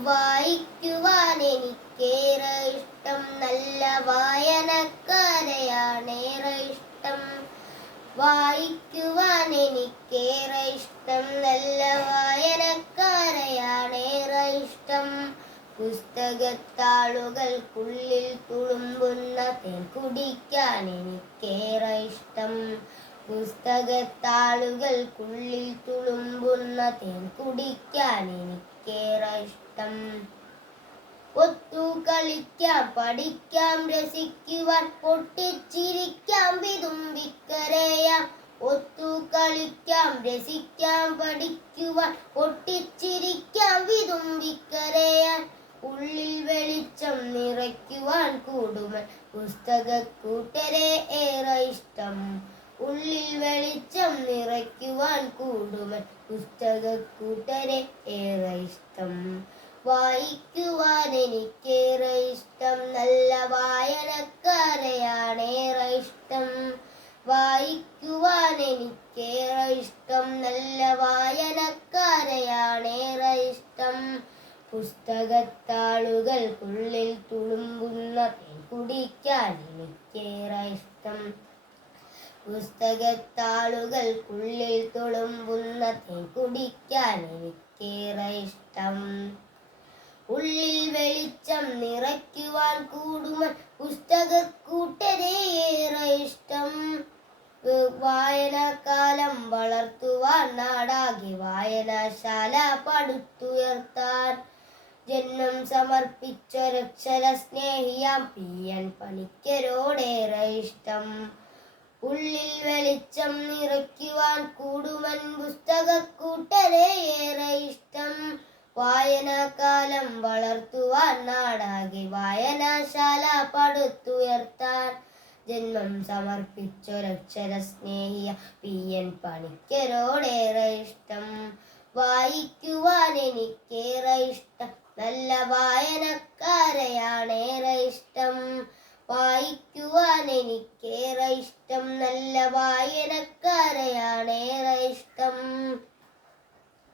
വായിക്കുവാൻ എനിക്കേറെ ഇഷ്ടം, നല്ല വായനക്കാരെയാണേറെ ഇഷ്ടം. വായിക്കുവാൻ എനിക്കേറെ ഇഷ്ടം, നല്ല വായനക്കാരെയാണേറെ ഇഷ്ടം. പുസ്തകത്താളുകൾക്കുള്ളിൽ തുളുമ്പുന്ന തേൻ കുടിക്കാൻ എനിക്കേറെ ഇഷ്ടം. പുസ്തകത്താളുകൾക്കുള്ളിൽ തുളുമ്പുന്ന തേൻ കുടിക്കാൻ എനിക്കേറെ ഇഷ്ടം. ഒത്തു കളിക്കാം, പഠിക്കാം, രസിക്കുവാൻ, പൊട്ടിച്ചിരിക്കാം, വിതുമ്പിക്കരയാം. ഒത്തു കളിക്കാം, രസിക്കാം, പഠിക്കുവാൻ, പൊട്ടിച്ചിരിക്കാം, വിതുമ്പിക്കരയാൻ. ഉള്ളിൽ വെളിച്ചം നിറയ്ക്കുവാൻ കൂടുമൻ പുസ്തകക്കൂട്ടരെ ഏറെ ഇഷ്ടം. ഉള്ളിൽ വെളിച്ചം നിറയ്ക്കുവാൻ കൂടുമൻ പുസ്തകക്കൂട്ടരെ ഏറെ ഇഷ്ടം. വായിക്കുവാൻ എനിക്കേറെ ഇഷ്ടം, നല്ല വായനക്കാരെയാണേറെ ഇഷ്ടം. വായിക്കുവാൻ എനിക്കേറെ ഇഷ്ടം, നല്ല വായനക്കാരെയാണേറെ ഇഷ്ടം. പുസ്തകത്താളുകൾക്കുള്ളിൽ തുളുമ്പുന്ന തേൻ കുടിക്കാൻ എനിക്കേറെ ഇഷ്ടം. പുസ്തകത്താളുകൾക്കുള്ളിൽ തുളുമ്പുന്ന തേൻ കുടിക്കാൻ എനിക്കേറെ ഇഷ്ടം. ഉള്ളിൽ വെളിച്ചം നിറയ്ക്കുവാൻ കൂടുമൻ പുസ്തകക്കൂട്ടരെ ഏറെ ഇഷ്ടം. വായനക്കാലം വളർത്തുവാൻ, നാടാകെ വായനശാല പടുത്തുയർത്താൻ. ജന്മം സമർപ്പിച്ചൊരക്ഷര സ്നേഹിയാം PN പണിക്കരോടേറെ ഇഷ്ടം. ഉള്ളിൽ വെളിച്ചം നിറയ്ക്കുവാൻ കൂടുമൻ പുസ്തകക്കൂട്ടരെ ഏറെ ഇഷ്ടം. വായനക്കാലം വളർത്തുവാൻ, നാടാകെ വായനശാല പടുത്തുയർത്താൻ. ജന്മം സമർപ്പിച്ചൊരക്ഷര സ്നേഹിയ PN പണിക്കരോടേറെ ഇഷ്ടം. വായിക്കുവാൻ എനിക്കേറെ ഇഷ്ടം, നല്ല വായനക്കാരെയാണേറെ ഇഷ്ടം. വായിക്കുവാൻ എനിക്കേറെ ഇഷ്ടം, നല്ല വായനക്കാരെയാണേറെ ഇഷ്ടം.